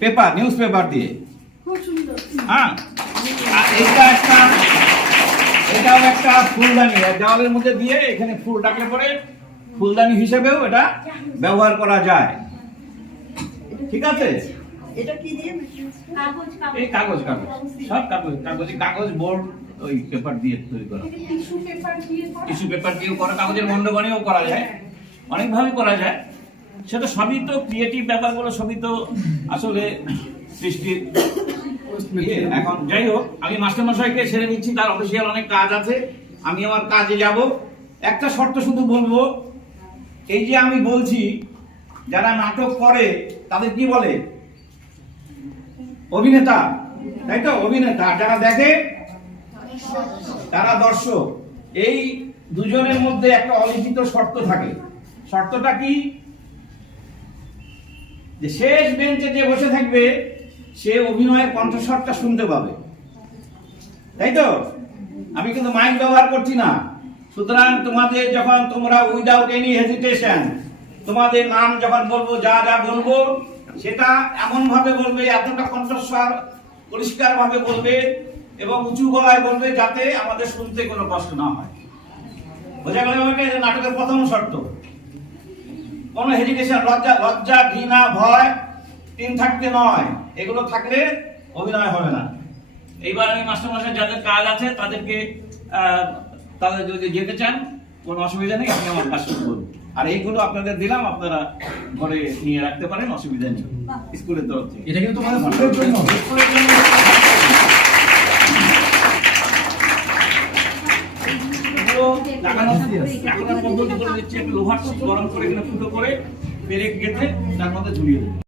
Paper news paper দিয়ে। খুব সুন্দর। হ্যাঁ। আর এইটা একটা এটাও একটা ফুলদানি। দেওয়ালের মধ্যে দিয়ে এখানে ফুল রাখলে পরে ফুলদানি হিসেবেও এটা ব্যবহার করা যায়। ঠিক আছে? এটা কি দিয়ে? এই কাগজ কাগজ। সব কাগজ কাগজ কাগজ বোর্ড ওই পেপার দিয়ে তৈরি করা। টিস্যু পেপার দিয়ে করা? কাগজের মন্ডবানিও করা যায়। অনেকভাবে করা যায়। সেটা সবই তো ক্রিয়েটিভ ব্যাপারগুলো সবই তো আসলে সৃষ্টির ইয়ে। এখন যাই হোক, আমি মাস্টারমশাইকে ছেড়ে নিচ্ছি, তার অফিসিয়াল অনেক কাজ আছে, আমি আমার কাজে যাব। একটা শর্ত শুধু বলব, এই যে আমি বলছি, যারা নাটক করে, তাদের কি বলে? অভিনেতা, তাই তো? অভিনেতা যারা দেখে? তারা দর্শক। এই দুজনের মধ্যে একটা অলিখিত শর্ত থাকে। শর্তটা কি? যে শেষ বেঞ্চে যে বসে থাকবে, সে অভিনয়ের কণ্ঠস্বরটা শুনতে পাবে। তাই তো? আমি কিন্তু মাইক ব্যবহার করছি না। সুতরাং তোমাদের যখন তোমরা উইদাউট এনি হেজিটেশন তোমাদের নাম যখন বলব, যা যা বলব, সেটা এমন ভাবে বলবে, এতটা কণ্ঠস্বর পরিষ্কার ভাবে বলবে এবং উঁচু গলায় বলবে যাতে আমাদের শুনতে কোনো কষ্ট না হয়। বোঝা গেল নাটকের প্রথম শর্ত। কোনো হেজিটেশন লজ্জা লজ্জা ঘৃণা ভয় তিন থাকতে নয়। এগুলো থাকলে অভিনয় হবে না। এইবার আমি মাস্টার মাস্টারমশাই যাদের কাজ আছে তাদেরকে তাদের যদি যেতে চান কোনো অসুবিধা নেই আমি আমার কাজ শুরু করব আর এইগুলো আপনাদের দিলাম আপনারা ঘরে নিয়ে রাখতে পারেন অসুবিধা নেই। স্কুলের তরফ থেকে। এটা কিন্তু তোমাদের স্কুলের জন্য। পদ্ধতি করে দিচ্ছি লোহার গরম করে এখানে ফুটো করে পেরেক গেঁথে তার মধ্যে ঝুলিয়ে দেবো।